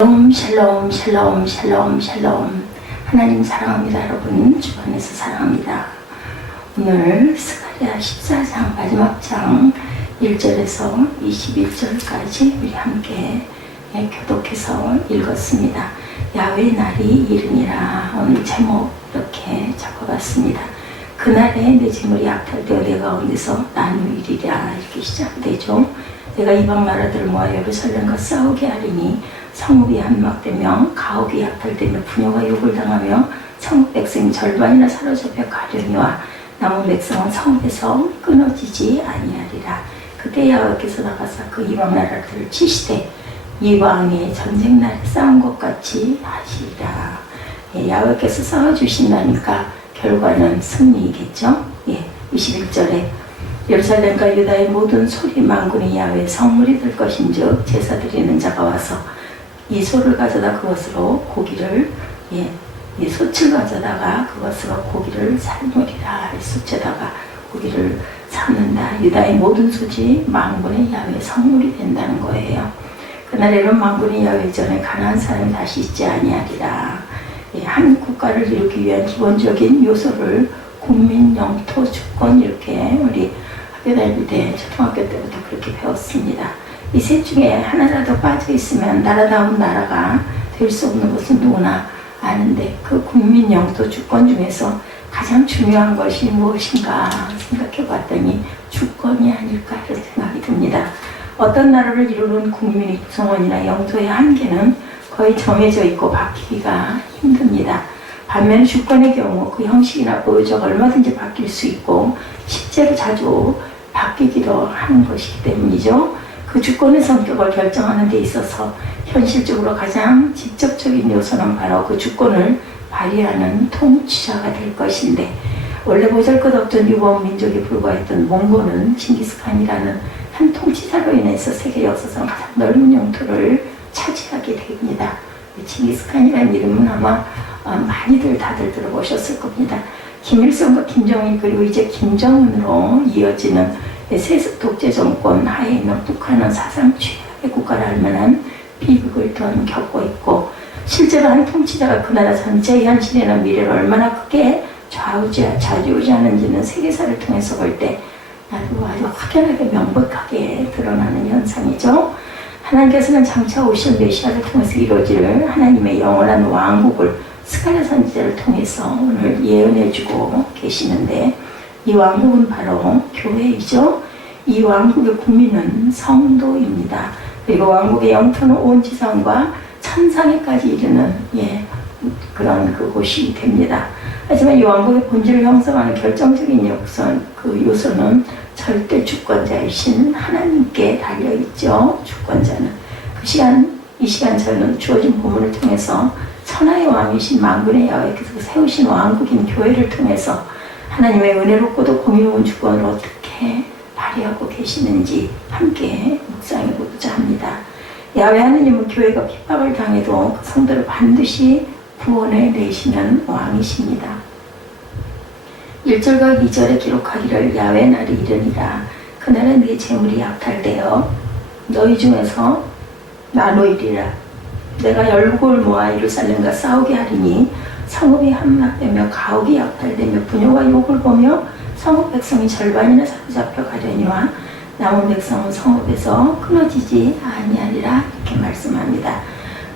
샬롬 샬롬 샬롬 샬롬. 하나님 사랑합니다. 여러분 주 안에서 사랑합니다. 오늘 스가랴 14장 마지막 장 1절에서 21절까지 우리 함께 교독해서 읽었습니다. 야훼 날이 이르니라. 오늘 제목 이렇게 적어봤습니다. 그날에 내 재물이 약탈되어 내 가운데서 나누이리라. 이렇게 시작되죠. 내가 이방 나라들을 모아 예루살렘과 싸우게 하리니 성읍이 함락되며 가옥이 약탈되며 부녀가 욕을 당하며 성읍 백성이 절반이나 사로잡혀 가려니와 남은 백성은 성읍에서 끊어지지 아니하리라. 그때 야훼께서 나가사 그 이방 나라들을 치시되 이방의 전쟁 날에 싸운 것 같이 하시리라. 야훼께서 싸워주신다니까 결과는 승리이겠죠. 21절에 예루살렘과 유다의 모든 소리 만군의 야훼 성물이 될 것인즉 제사 드리는 자가 와서 이 소를 가져다 그것으로 고기를 이 솥을 가져다가 그것으로 고기를 삶으리라. 이 솥에다가 고기를 삶는다. 유다의 모든 소지 만군의 야훼 성물이 된다는 거예요. 그날에는 만군의 야훼 전에 가나안 사람이 다시 있지 아니하리라. 한 국가를 이루기 위한 기본적인 요소를 국민, 영토, 주권 이렇게 우리 학교 다닐 때 초등학교 때부터 그렇게 배웠습니다. 이 셋 중에 하나라도 빠져 있으면 나라다운 나라가 될 수 없는 것은 누구나 아는데 그 국민, 영토, 주권 중에서 가장 중요한 것이 무엇인가 생각해 봤더니 주권이 아닐까 이런 생각이 듭니다. 어떤 나라를 이루는 국민의 구성원이나 영토의 한계는 거의 정해져 있고 바뀌기가 힘듭니다. 반면 주권의 경우 그 형식이나 보여져가 얼마든지 바뀔 수 있고 실제로 자주 바뀌기도 하는 것이기 때문이죠. 그 주권의 성격을 결정하는 데 있어서 현실적으로 가장 직접적인 요소는 바로 그 주권을 발휘하는 통치자가 될 것인데, 원래 보잘것없던 유법 민족에 불과했던 몽골은 징기스칸이라는 한 통치자로 인해서 세계 역사상 가장 넓은 영토를 차지하게 됩니다. 징기스칸이라는 이름은 아마 많이들 다들 들어보셨을 겁니다. 김일성과 김정일 그리고 이제 김정은으로 이어지는 세습 독재 정권 하에 있는 북한은 사상 최악의 국가를 할 만한 비극을 또한 겪고 있고, 실제로 한 통치자가 그 나라 전체의 현실이나 미래를 얼마나 크게 좌지우지하는지는 세계사를 통해서 볼 때 아주 확연하게 명백하게 드러나는 현상이죠. 하나님께서는 장차 오실 메시아를 통해서 이루어질 하나님의 영원한 왕국을 스가랴 선지자를 통해서 오늘 예언해주고 계시는데, 이 왕국은 바로 교회이죠. 이 왕국의 국민은 성도입니다. 그리고 왕국의 영토는 온 지상과 천상에까지 이르는 그런 그곳이 됩니다. 하지만 이 왕국의 본질을 형성하는 결정적인 요소는 절대 주권자이신 하나님께 달려있죠. 주권자는 이 시간 저는 주어진 본문을 통해서 천하의 왕이신 만군의 야훼께서 세우신 왕국인 교회를 통해서 하나님의 은혜롭고도 공의로운 주권을 어떻게 발휘하고 계시는지 함께 묵상해보고자 합니다. 야훼 하나님은 교회가 핍박을 당해도 그 성도를 반드시 구원해 내시는 왕이십니다. 1절과 2절에 기록하기를 야훼 날이 이르니라. 그날에 네 재물이 약탈되어 너희 중에서 나누이리라. 내가 열국을 모아 예루살렘과 싸우게 하리니 성읍이 함락되며 가옥이 약탈되며 부녀가 욕을 보며 성읍 백성이 절반이나 사로잡혀 가려니와 남은 백성은 성읍에서 끊어지지 아니하리라. 이렇게 말씀합니다.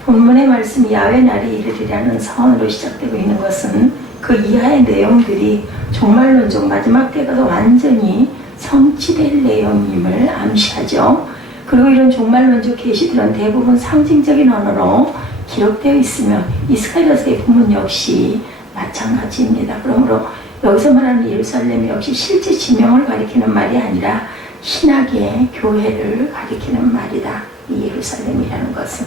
본문의 말씀이 야훼 날이 이르리라는 서원으로 시작되고 있는 것은 그 이하의 내용들이 종말론적 마지막 때가 완전히 성취될 내용임을 암시하죠. 그리고 이런 종말론적 계시들은 대부분 상징적인 언어로 기록되어 있으며 이 스가랴서의 본문 역시 마찬가지입니다. 그러므로 여기서 말하는 예루살렘 역시 실제 지명을 가리키는 말이 아니라 신학의 교회를 가리키는 말이다. 이 예루살렘이라는 것은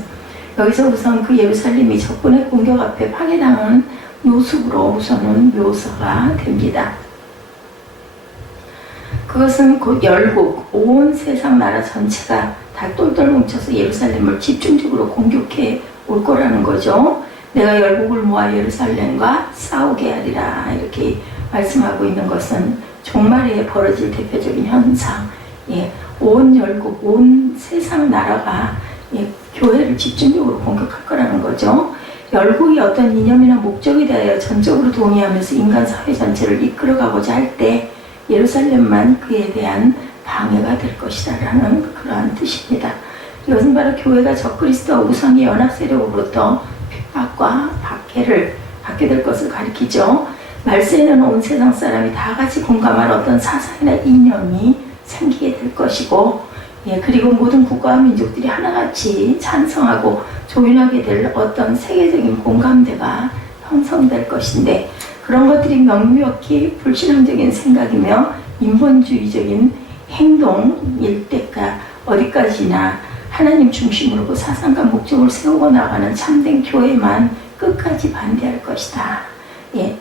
여기서 우선 그 예루살렘이 적군의 공격 앞에 파괴당한 노숙으로 우선은 묘사가 됩니다. 그것은 곧 열국, 온 세상 나라 전체가 다 똘똘 뭉쳐서 예루살렘을 집중적으로 공격해 올 거라는 거죠. 내가 열국을 모아 예루살렘과 싸우게 하리라. 이렇게 말씀하고 있는 것은 종말에 벌어질 대표적인 현상, 온 열국, 온 세상 나라가 교회를 집중적으로 공격할 거라는 거죠. 열국이 어떤 이념이나 목적에 대하여 전적으로 동의하면서 인간 사회 전체를 이끌어가고자 할 때 예루살렘만 그에 대한 방해가 될 것이다 라는 그러한 뜻입니다. 이것은 바로 교회가 적그리스도와 우상의 연합 세력으로부터 핍박과 박해를 받게 될 것을 가리키죠. 말세에는 온 세상 사람이 다 같이 공감할 어떤 사상이나 이념이 생기게 될 것이고, 그리고 모든 국가와 민족들이 하나같이 찬성하고 조율하게 될 어떤 세계적인 공감대가 형성될 것인데, 그런 것들이 명백히 불신앙적인 생각이며 인본주의적인 행동일 때가 어디까지나 하나님 중심으로 그 사상과 목적을 세우고 나가는 참된 교회만 끝까지 반대할 것이다.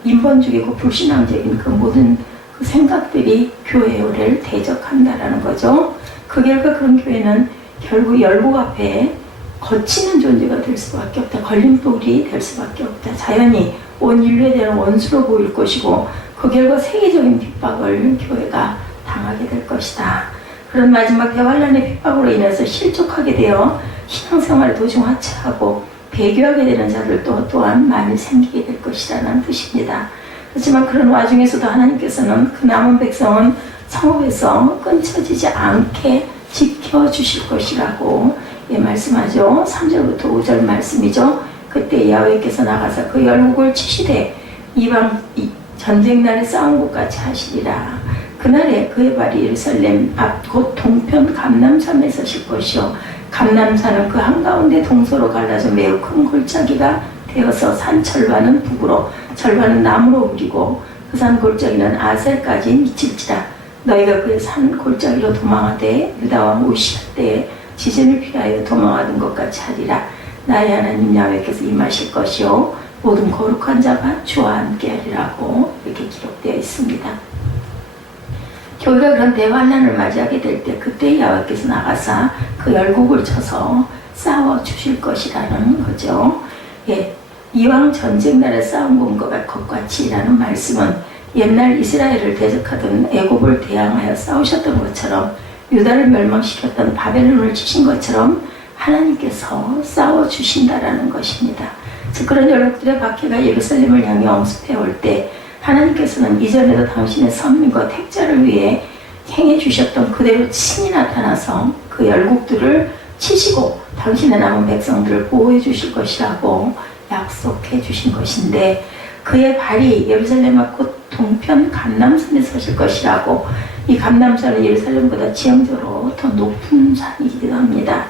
인본주의고 불신앙적인 그 모든 그 생각들이 교회를 대적한다라는 거죠. 그 결과 그런 교회는 결국 열국 앞에 거치는 존재가 될 수밖에 없다. 걸림돌이 될 수밖에 없다. 자연히 온 인류에 대한 원수로 보일 것이고, 그 결과 세계적인 핍박을 교회가 당하게 될 것이다. 그런 마지막 대환란의 핍박으로 인해서 실족하게 되어 신앙생활을 도중 하차하고 배교하게 되는 자들 또한 많이 생기게 될 것이라는 뜻입니다. 하지만 그런 와중에서도 하나님께서는 그 남은 백성은 성읍에서 끊쳐지지 않게 지켜주실 것이라고 말씀하죠. 3절부터 5절 말씀이죠. 그때 야훼께서 나가사 그 열국을 치시되 이방 전쟁날에 싸운 것 같이 하시리라. 그날에 그의 발이 예루살렘 앞 곧 동편 감람산에 서실 것이요 감람산은 그 한가운데 동서로 갈라져 매우 큰 골짜기가 되어서 산 절반은 북으로 절반은 남으로 옮기고 그 산 골짜기는 아셀까지 미칠지라. 너희가 그의 산 골짜기로 도망하되 유다 왕 우시아 때에 지진을 피하여 도망하던 것 같이 하리라. 나의 하나님 야훼께서 임하실 것이요 모든 거룩한 자가 주와 함께 하리라고 이렇게 기록되어 있습니다. 교회가 그런 대환란을 맞이하게 될 때 그때 야훼께서 나가사 그 열국을 쳐서 싸워 주실 것이라는 거죠. 이왕 전쟁날에 싸운 것 같이라는 말씀은 옛날 이스라엘을 대적하던 애굽을 대항하여 싸우셨던 것처럼 유다를 멸망시켰던 바벨론을 치신 것처럼 하나님께서 싸워 주신다라는 것입니다. 즉 그런 열국들의 박해가 예루살렘을 향해 엄습해 올 때 하나님께서는 이전에도 당신의 선민과 택자를 위해 행해 주셨던 그대로 친히 나타나서 그 열국들을 치시고 당신의 남은 백성들을 보호해 주실 것이라고 약속해 주신 것인데, 그의 발이 예루살렘 앞 곧 동편 감람산에 서실 것이라고, 이 감람산은 예루살렘보다 지형적으로 더 높은 산이기도 합니다.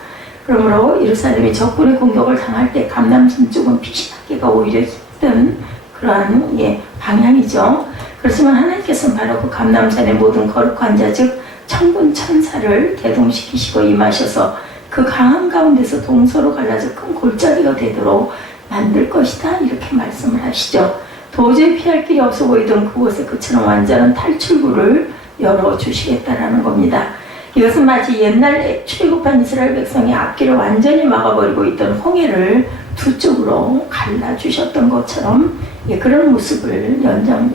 그러므로 예루살렘이 적군의 공격을 당할 때 감람산 쪽은 피신하기가 오히려 힘든 그러한 방향이죠. 그렇지만 하나님께서는 바로 그 감람산의 모든 거룩한 자, 즉 천군 천사를 대동시키시고 임하셔서 그 강한 가운데서 동서로 갈라져 큰 골짜기가 되도록 만들 것이다, 이렇게 말씀을 하시죠. 도저히 피할 길이 없어 보이던 그곳에 그처럼 완전한 탈출구를 열어주시겠다라는 겁니다. 이것은 마치 옛날 출애굽한 이스라엘 백성이 앞길을 완전히 막아버리고 있던 홍해를 두 쪽으로 갈라주셨던 것처럼 그런 모습을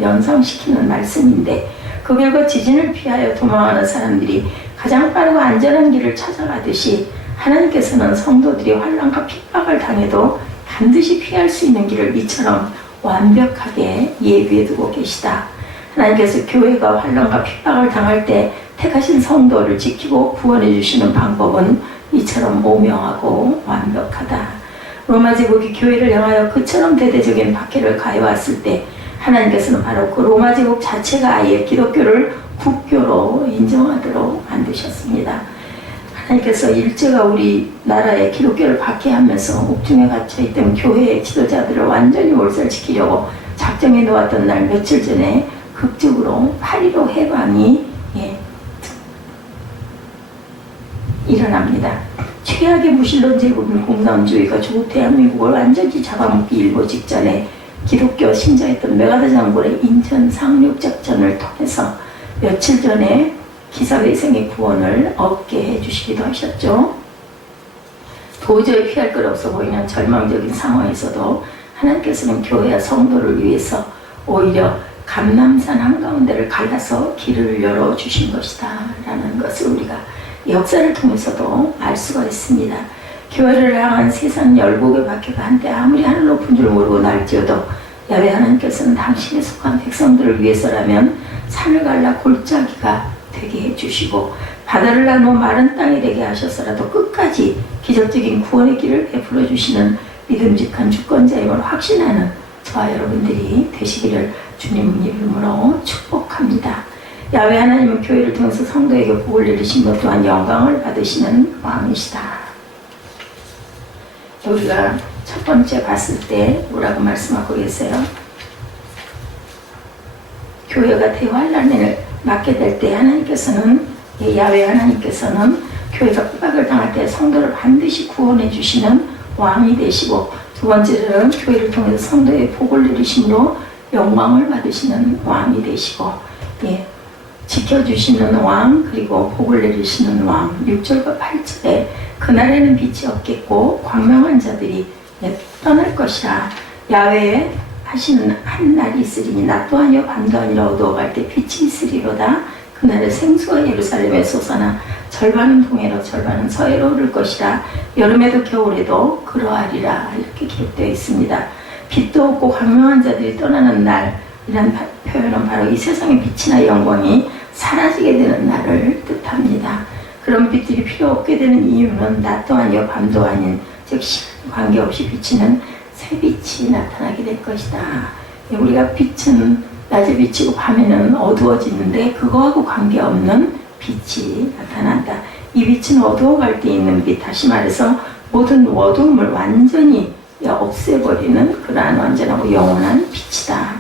연상시키는 말씀인데, 그 결과 지진을 피하여 도망하는 사람들이 가장 빠르고 안전한 길을 찾아가듯이 하나님께서는 성도들이 환난과 핍박을 당해도 반드시 피할 수 있는 길을 이처럼 완벽하게 예비해 두고 계시다. 하나님께서 교회가 환난과 핍박을 당할 때 택하신 성도를 지키고 구원해 주시는 방법은 이처럼 오명하고 완벽하다. 로마 제국이 교회를 향하여 그처럼 대대적인 박해를 가해왔을 때 하나님께서는 바로 그 로마 제국 자체가 아예 기독교를 국교로 인정하도록 만드셨습니다. 하나님께서 일제가 우리나라의 기독교를 박해하면서 옥중에 갇혀있던 교회의 지도자들을 완전히 몰살시키려고 작정해 놓았던 날 며칠 전에 극적으로 8.15 해방이 일어납니다. 최악의 무신론 제국인 공산주의가 조국 대한민국을 완전히 잡아먹기 일보 직전에 기독교 신자였던 메가드 장군의 인천 상륙 작전을 통해서 며칠 전에 기사회생의 구원을 얻게 해주시기도 하셨죠. 도저히 피할 것 없어 보이는 절망적인 상황에서도 하나님께서는 교회와 성도를 위해서 오히려 감람산 한가운데를 갈라서 길을 열어주신 것이다 라는 것을 우리가 역사를 통해서도 알 수가 있습니다. 교회를 향한 세상 열복의 박해가 한때 아무리 하늘 높은 줄 모르고 날지어도 야훼 하나님께서는 당신의 속한 백성들을 위해서라면 산을 갈라 골짜기가 되게 해주시고 바다를 나누어 마른 땅이 되게 하셔서라도 끝까지 기적적인 구원의 길을 베풀어 주시는 믿음직한 주권자임을 확신하는 저와 여러분들이 되시기를 주님 이름으로 축복합니다. 야훼 하나님은 교회를 통해서 성도에게 복을 내리시며 또한 영광을 받으시는 왕이시다. 우리가 첫 번째 봤을 때 뭐라고 말씀하고 계세요? 교회가 대환란을 맞게 될 때 하나님께서는 야훼 하나님께서는 교회가 핍박을 당할 때 성도를 반드시 구원해 주시는 왕이 되시고, 두 번째는 교회를 통해서 성도의 복을 내리심으로 영광을 받으시는 왕이 되시고, 지켜주시는 왕, 그리고 복을 내리시는 왕. 6절과 8절에 그날에는 빛이 없겠고 광명한 자들이 떠날 것이라. 야훼 하시는 한 날이 있으리니 낮도 아니요 밤도 아니라 어두워갈 때 빛이 있으리로다. 그날에 생수가 예루살렘에 솟아나 절반은 동해로 절반은 서해로 흐를 것이라. 여름에도 겨울에도 그러하리라. 이렇게 기록되어 있습니다. 빛도 없고 광명한 자들이 떠나는 날이란 표현은 바로 이 세상의 빛이나 영광이 사라지게 되는 날을 뜻합니다. 그런 빛들이 필요 없게 되는 이유는 낮도 아니요 밤도 아닌, 즉 시간 관계없이 비치는 새빛이 나타나게 될 것이다. 우리가 빛은 낮에 비치고 밤에는 어두워지는데 그거하고 관계없는 빛이 나타난다. 이 빛은 어두워갈 때 있는 빛, 다시 말해서 모든 어두움을 완전히 없애버리는 그러한 완전하고 영원한 빛이다.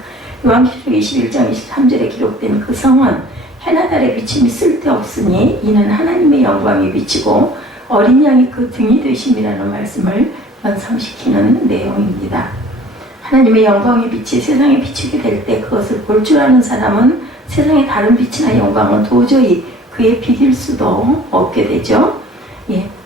요한계시록 21장 23절에 기록된 그 성은 해나 달의 비침이 쓸데없으니 이는 하나님의 영광이 비치고 어린 양이 그 등이 되심이라는 말씀을 연상시키는 내용입니다. 하나님의 영광의 빛이 세상에 비추게 될 때 그것을 볼 줄 아는 사람은 세상의 다른 빛이나 영광은 도저히 그에 비길 수도 없게 되죠.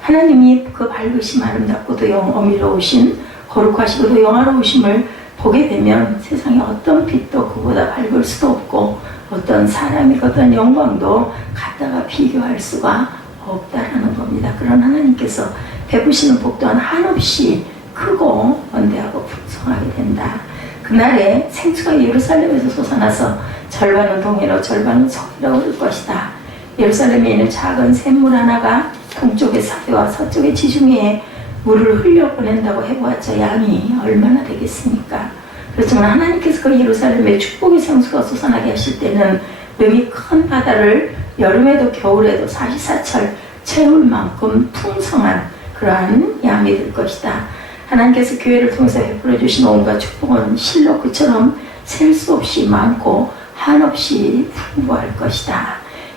하나님이 그 밝으심 아름답고도 어미로우신 거룩하시고도 영화로우심을 보게 되면 세상에 어떤 빛도 그보다 밝을 수도 없고 어떤 사람이 어떤 영광도 갖다가 비교할 수가 없다라는 겁니다. 그런 하나님께서 베푸시는 복 또한 한없이 크고 원대하고 풍성하게 된다. 그날에 생수가 예루살렘에서 솟아나서 절반은 동해로 절반은 서해로 흐를 것이다. 예루살렘에 있는 작은 샘물 하나가 동쪽의 사대와 서쪽의 지중해에 물을 흘려보낸다고 해보았자 양이 얼마나 되겠습니까? 그렇지만 하나님께서 그 예루살렘에 축복의 생수가 솟아나게 하실 때는 능히 큰 바다를 여름에도 겨울에도 사시사철 채울 만큼 풍성한 그러한 양이 될 것이다. 하나님께서 교회를 통해서 베풀어 주신 온갖 축복은 실로 그처럼 셀 수 없이 많고 한없이 풍부할 것이다.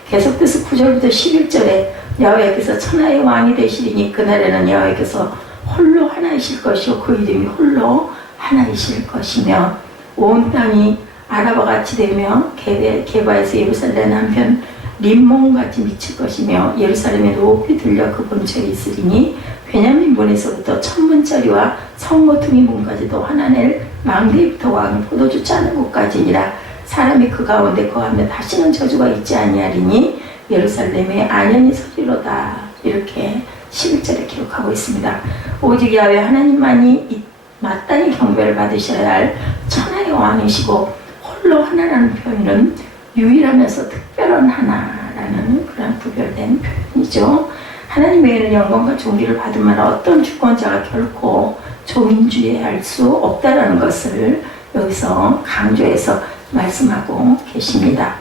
계속돼서 9절부터 11절에 여호와께서 천하의 왕이 되시리니 그날에는 여호와께서 홀로 하나이실 것이요 그 이름이 홀로 하나이실 것이며 온 땅이 아라바 같이 되며 게바에서 예루살렘 한편 림몬같이 미칠 것이며 예루살렘에 높이 들려 그 본처에 있으리니 베냐민 문에서부터 천문짜리와 성모퉁이 문까지도 하나낼 망대부터 왕의 포도주 짜는 곳까지니라. 사람이 그 가운데 거하면 다시는 저주가 있지 아니하리니 예루살렘에 안연히 서리로다. 이렇게 11절에 기록하고 있습니다. 오직 야훼 하나님만이 마땅히 경배를 받으셔야 할 천하의 왕이시고 홀로 하나라는 표현은 유일하면서 특별한 하나라는 그런 구별된 표현이죠. 하나님 외에는 영광과 존귀를 받을 만한 어떤 주권자가 결코 존귀할 수 없다라는 것을 여기서 강조해서 말씀하고 계십니다.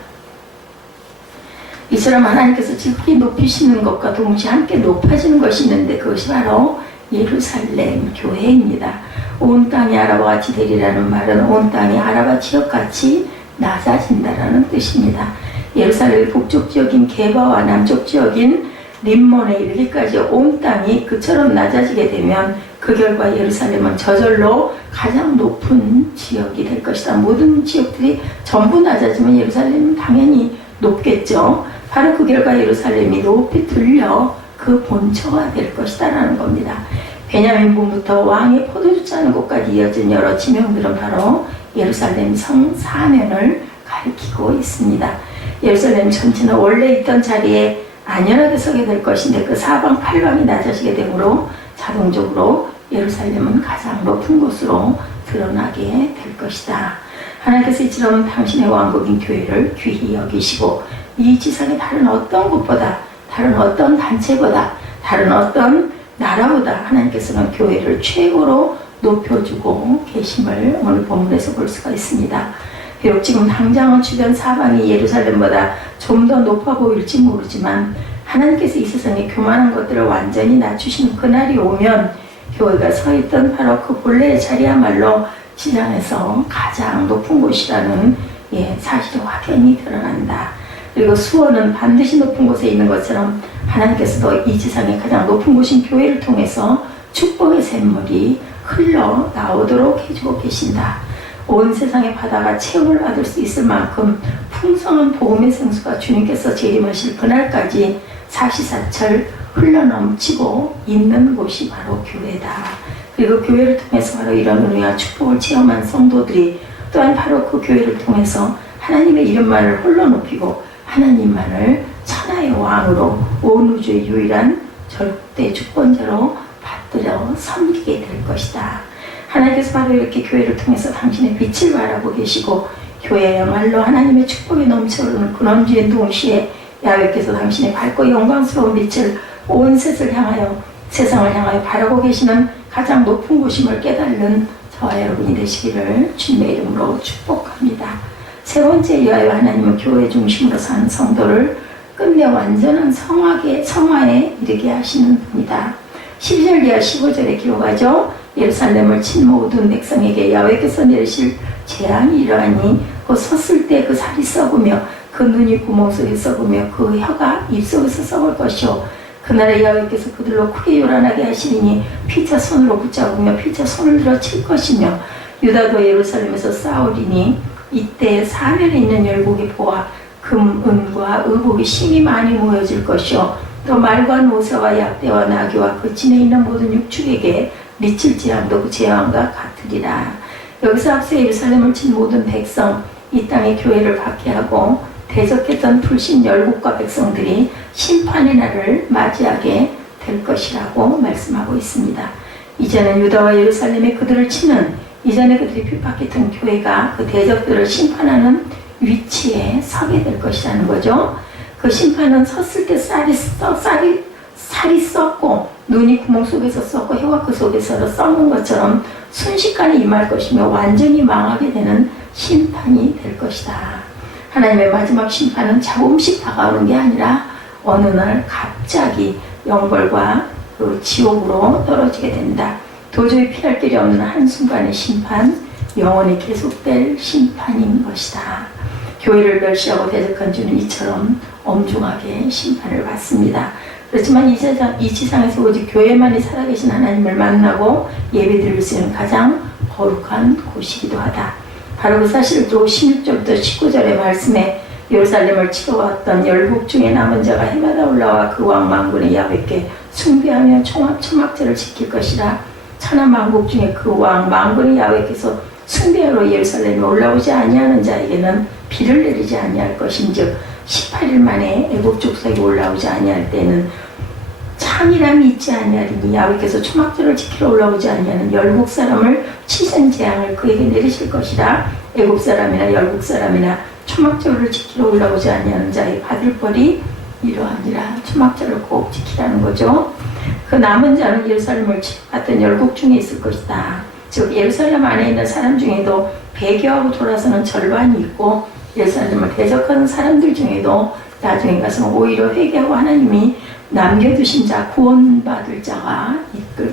이처럼 하나님께서 지극히 높이시는 것과 동시에 함께 높아지는 것이 있는데 그것이 바로 예루살렘 교회입니다. 온 땅이 아라바 같이 되리라는 말은 온 땅이 아라바 지역같이 낮아진다라는 뜻입니다. 예루살렘의 북쪽 지역인 게바와 남쪽 지역인 림몬에 이르기까지 온 땅이 그처럼 낮아지게 되면 그 결과 예루살렘은 저절로 가장 높은 지역이 될 것이다. 모든 지역들이 전부 낮아지면 예루살렘은 당연히 높겠죠. 바로 그 결과 예루살렘이 높이 들려 그 본처가 될 것이다라는 겁니다. 베냐민 문부터 왕의 포도주 짜는 곳까지 이어진 여러 지명들은 바로 예루살렘 성 사면을 가리키고 있습니다. 예루살렘 전체는 원래 있던 자리에 안연하게 서게 될 것인데 그 사방 팔방이 낮아지게 되므로 자동적으로 예루살렘은 가장 높은 곳으로 드러나게 될 것이다. 하나님께서 이처럼 당신의 왕국인 교회를 귀히 여기시고 이 지상의 다른 어떤 곳보다, 다른 어떤 단체보다, 다른 어떤 나라보다 하나님께서는 교회를 최고로 높여주고 계심을 오늘 본문에서 볼 수가 있습니다. 비록 지금 당장은 주변 사방이 예루살렘보다 좀 더 높아 보일지 모르지만 하나님께서 이 세상의 교만한 것들을 완전히 낮추시는 그날이 오면 교회가 서 있던 바로 그 본래의 자리야말로 지상에서 가장 높은 곳이라는 사실이 확연히 드러난다. 그리고 수원은 반드시 높은 곳에 있는 것처럼 하나님께서도 이 지상의 가장 높은 곳인 교회를 통해서 축복의 샘물이 흘러나오도록 해주고 계신다. 온 세상의 바다가 채움을 받을 수 있을 만큼 풍성한 복음의 생수가 주님께서 재림하실 그날까지 사시사철 흘러넘치고 있는 곳이 바로 교회다. 그리고 교회를 통해서 바로 이런 은혜와 축복을 체험한 성도들이 또한 바로 그 교회를 통해서 하나님의 이름만을 홀로 높이고 하나님만을 천하의 왕으로 온 우주의 유일한 절대 주권자로 받들어 섬기게 될 것이다. 하나님께서 바로 이렇게 교회를 통해서 당신의 빛을 바라고 계시고 교회야말로 하나님의 축복이 넘쳐흐르는 근원주의 동시에 야훼께서 당신의 밝고 영광스러운 빛을 온 세상을 향하여 바라고 계시는 가장 높은 곳임을 깨달는 저와 여러분이 되시기를 주님의 이름으로 축복합니다. 세 번째, 이하여 하나님은 교회 중심으로 사는 성도를 끝내 완전한 성화에 이르게 하시는 분이다. 12절 이하 15절에 기록하죠. 예루살렘을 친 모든 백성에게 야훼께서 내리실 재앙이 이러하니 곧 섰을 때 그 살이 썩으며 그 눈이 구멍 속에 썩으며 그 혀가 입속에서 썩을 것이요 그날에 야훼께서 그들로 크게 요란하게 하시리니 피차 손으로 붙잡으며 피차 손을 들어 칠 것이며 유다도 예루살렘에서 싸우리니 이때 사면에 있는 열국의 보화 금, 은과 의복이 심히 많이 모여질 것이요 또 말과 노새와 약대와 나귀와 그 진에 있는 모든 육축에게 미칠 재앙도 그 재앙과 같으리라. 여기서 앞서 예루살렘을 친 모든 백성, 이 땅의 교회를 박해하고 대적했던 불신 열국과 백성들이 심판의 날을 맞이하게 될 것이라고 말씀하고 있습니다. 이제는 유다와 예루살렘에 그들을 치는, 이전에 그들이 핍박했던 교회가 그 대적들을 심판하는 위치에 서게 될 것이라는 거죠. 그 심판은 섰을 때 살이 썩고 눈이 구멍 속에서 썩고 혀가 그 속에서 썩는 것처럼 순식간에 임할 것이며 완전히 망하게 되는 심판이 될 것이다. 하나님의 마지막 심판은 조금씩 다가오는 게 아니라 어느 날 갑자기 영벌과 그 지옥으로 떨어지게 된다. 도저히 피할 길이 없는 한순간의 심판, 영원히 계속될 심판인 것이다. 교회를 멸시하고 대적한 주는 이처럼 엄중하게 심판을 받습니다. 그렇지만 이 지상에서 오직 교회만이 살아계신 하나님을 만나고 예배드릴 수 있는 가장 거룩한 곳이기도 하다. 바로 그 사실을 또 16절부터 19절의 말씀에 예루살렘을 치러왔던 열국 중에 남은 자가 해마다 올라와 그 왕 만군의 야훼께 숭배하며 초막절을 지킬 것이라. 천하 만국 중에 그 왕 만군의 야훼께서 숭배하러 예루살렘에 올라오지 아니하는 자에게는 비를 내리지 아니할 것인즉 18일 만에 애굽 족속이 올라오지 아니할 때는 참이람이 있지 아니하리니 야훼께서 초막절을 지키러 올라오지 아니하는 열국 사람을 치신 재앙을 그에게 내리실 것이라. 애굽 사람이나 열국 사람이나 초막절을 지키러 올라오지 아니하는 자의 받을 벌이 이러하니라. 초막절을 꼭 지키라는 거죠. 그 남은 자는 예루살렘을 치러갔던 열국 중에 있을 것이다. 즉 예루살렘 안에 있는 사람 중에도 배교하고 돌아서는 절반이 있고 예루살렘을 대적하는 사람들 중에도 나중에 가서 오히려 회개하고 하나님이 남겨두신 자, 구원받을 자가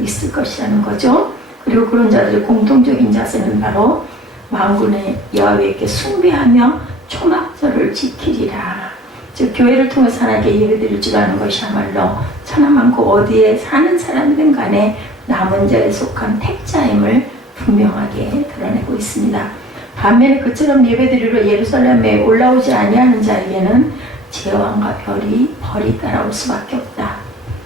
있을 것이라는 거죠. 그리고 그런 자들의 공통적인 자세는 바로 만군의 야훼께 숭배하며 초막절을 지키리라. 즉 교회를 통해서 하나님께 예배드릴 줄 아는 것이야말로 천하 만국 어디에 사는 사람든 간에 남은 자에 속한 택자임을 분명하게 드러내고 있습니다. 반면에 그처럼 예배드리러 예루살렘에 올라오지 아니하는 자에게는 재앙과 벌이 따라올 수밖에 없다.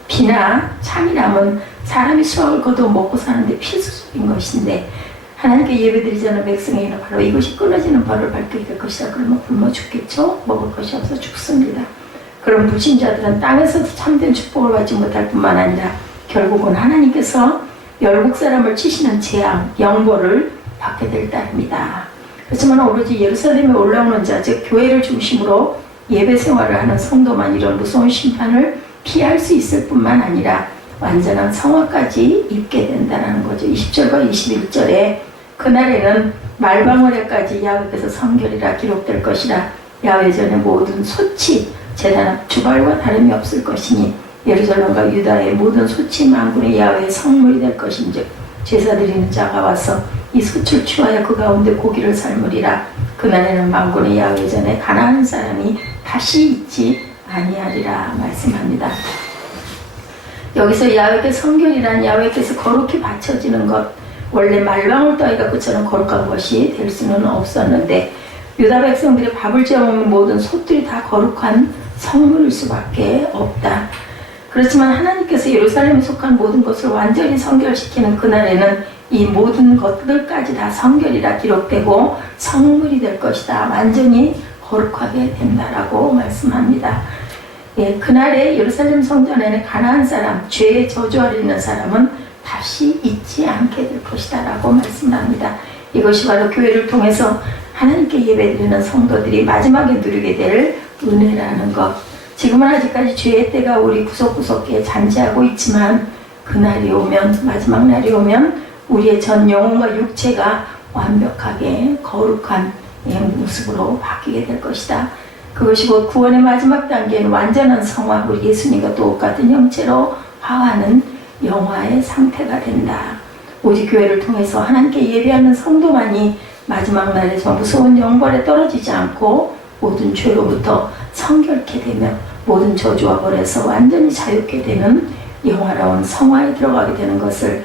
비나 참이람은 사람이 수확을 거두어 먹고 사는데 필수적인 것인데 하나님께 예배드리지 않은 백성에게는 바로 이것이 끊어지는 벌을 밟게 될 것이다. 그러면 굶어 죽겠죠? 먹을 것이 없어 죽습니다. 그런 불신자들은 땅에서도 참된 축복을 받지 못할 뿐만 아니라 결국은 하나님께서 열국 사람을 치시는 재앙, 영벌을 받게 될 따름이다. 그렇지만 오로지 예루살렘에 올라오는 자, 즉 교회를 중심으로 예배 생활을 하는 성도만 이런 무서운 심판을 피할 수 있을 뿐만 아니라 완전한 성화까지 입게 된다는 거죠. 20절과 21절에 그날에는 말방울에까지 야훼께서 성결이라 기록될 것이라. 야훼 전의 모든 소치 제단 앞 주발과 다름이 없을 것이니 예루살렘과 유다의 모든 소치 만군의 야훼의 성물이 될 것인즉 제사 드리는 자가 와서 이 솥을 취하여 그 가운데 고기를 삶으리라. 그날에는 만군의 야훼 전에 가난한 사람이 다시 있지 아니하리라 말씀합니다. 여기서 야훼의 성결이란 야훼께서 거룩히 바쳐지는 것, 원래 말방울 따위가 그처럼 거룩한 것이 될 수는 없었는데 유다 백성들이 밥을 지어먹는 모든 솥들이 다 거룩한 성물일 수밖에 없다. 그렇지만 하나님께서 예루살렘에 속한 모든 것을 완전히 성결시키는 그날에는 이 모든 것들까지 다 성결이라 기록되고 성물이 될 것이다. 완전히 거룩하게 된다라고 말씀합니다. 예, 그날에 예루살렘 성전에는 가난한 사람, 죄의 저주 아래 있는 사람은 다시 있지 않게 될 것이다 라고 말씀합니다. 이것이 바로 교회를 통해서 하나님께 예배드리는 성도들이 마지막에 누리게 될 은혜라는 것. 지금은 아직까지 죄의 때가 우리 구석구석에 잔재하고 있지만 그날이 오면, 마지막 날이 오면 우리의 전 영혼과 육체가 완벽하게 거룩한 모습으로 바뀌게 될 것이다. 그것이 곧 구원의 마지막 단계인 완전한 성화, 우리 예수님과 똑같은 형체로 화하는 영화의 상태가 된다. 오직 교회를 통해서 하나님께 예배하는 성도만이 마지막 날에 저 무서운 영벌에 떨어지지 않고 모든 죄로부터 성결케 되며 모든 저주와 벌에서 완전히 자유케 되는 영화로운 성화에 들어가게 되는 것을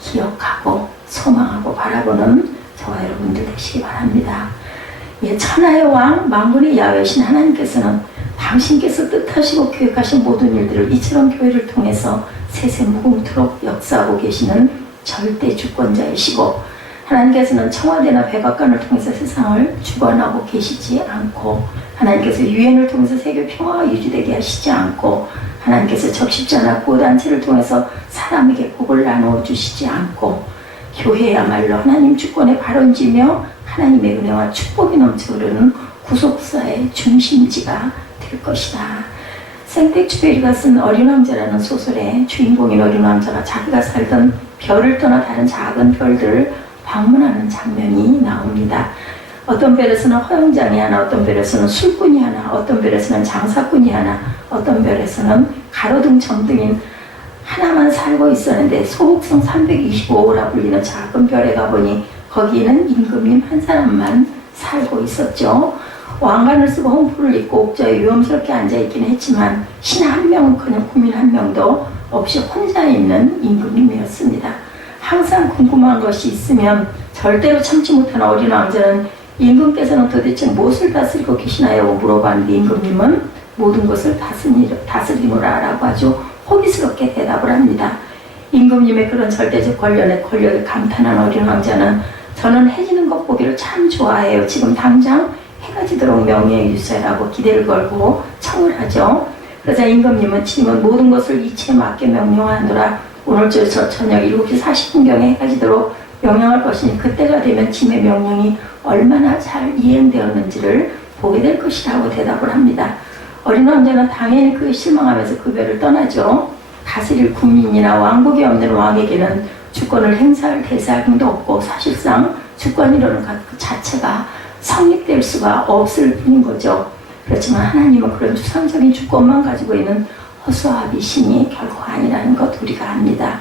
기억하고 소망하고 바라보는 저와 여러분들 되시기 바랍니다. 예, 천하의 왕 만군의 야훼신 하나님께서는 당신께서 뜻하시고 계획하신 모든 일들을 이처럼 교회를 통해서 세세 무궁토록 역사하고 계시는 절대 주권자이시고 하나님께서는 청와대나 백악관을 통해서 세상을 주관하고 계시지 않고 하나님께서 유엔을 통해서 세계 평화가 유지되게 하시지 않고 하나님께서 적십자나 구호단체를 통해서 사람에게 복을 나누어 주시지 않고 교회야말로 하나님 주권의 발원지며 하나님의 은혜와 축복이 넘쳐 흐르는 구속사의 중심지가 될 것이다. 생텍쥐페리가 쓴 어린 왕자라는 소설의 주인공인 어린 왕자가 자기가 살던 별을 떠나 다른 작은 별들을 방문하는 장면이 나옵니다. 어떤 별에서는 허영장이 하나, 어떤 별에서는 술꾼이 하나, 어떤 별에서는 장사꾼이 하나, 어떤 별에서는 가로등 점등인 하나만 살고 있었는데 소옥성 325호라 불리는 작은 별에 가보니 거기에는 임금님 한 사람만 살고 있었죠. 왕관을 쓰고 홍포를 입고 옥좌에 위험스럽게 앉아있긴 했지만 신 한 명은커녕 국민 한 명도 없이 혼자 있는 임금님이었습니다. 항상 궁금한 것이 있으면 절대로 참지 못하는 어린 왕자는 임금께서는 도대체 무엇을 다스리고 계시나요? 물어봤는데 임금님은 모든 것을 다스리노라 라고 아주 호기스럽게 대답을 합니다. 임금님의 그런 절대적 권력에 감탄한 어린 왕자는 저는 해 지는 것 보기를 참 좋아해요. 지금 당장 해가 지도록 명예에 유세라고 기대를 걸고 청을 하죠. 그러자 임금님은 지금은 모든 것을 이치에 맞게 명령하노라. 오늘 저녁 7시 40분경에 해가 지도록 명령할 것이니 그때가 되면 짐의 명령이 얼마나 잘 이행되었는지를 보게 될 것이라고 대답을 합니다. 어린 왕자는 당연히 그에 실망하면서 그 별을 떠나죠. 다스릴 국민이나 왕복이 없는 왕에게는 주권을 행사할 대상도 없고 사실상 주권이라는 그 자체가 성립될 수가 없을 뿐인 거죠. 그렇지만 하나님은 그런 추상적인 주권만 가지고 있는 허수아비 신이 결코 아니라는 것 우리가 압니다.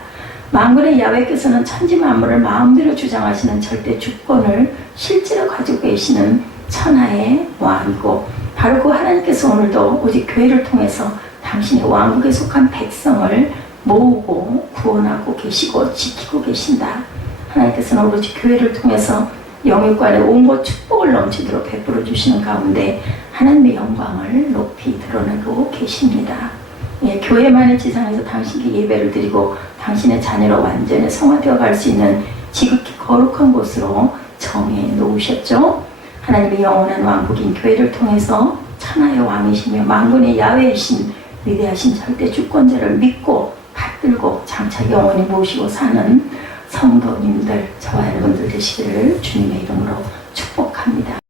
만군의 야훼께서는 천지 만물을 마음대로 주장하시는 절대 주권을 실제로 가지고 계시는 천하의 왕이고 바로 그 하나님께서 오늘도 오직 교회를 통해서 당신의 왕국에 속한 백성을 모으고 구원하고 계시고 지키고 계신다. 하나님께서는 오로지 교회를 통해서 영육간에 온갖 축복을 넘치도록 베풀어 주시는 가운데 하나님의 영광을 높이 드러내고 계십니다. 예, 교회만의 지상에서 당신께 예배를 드리고 당신의 자녀로 완전히 성화되어 갈 수 있는 지극히 거룩한 곳으로 정해 놓으셨죠. 하나님의 영원한 왕국인 교회를 통해서 천하의 왕이시며 만군의 야훼이신 위대하신 절대 주권자를 믿고 받들고 장차 영원히 모시고 사는 성도님들, 저와 여러분들 되시기를 주님의 이름으로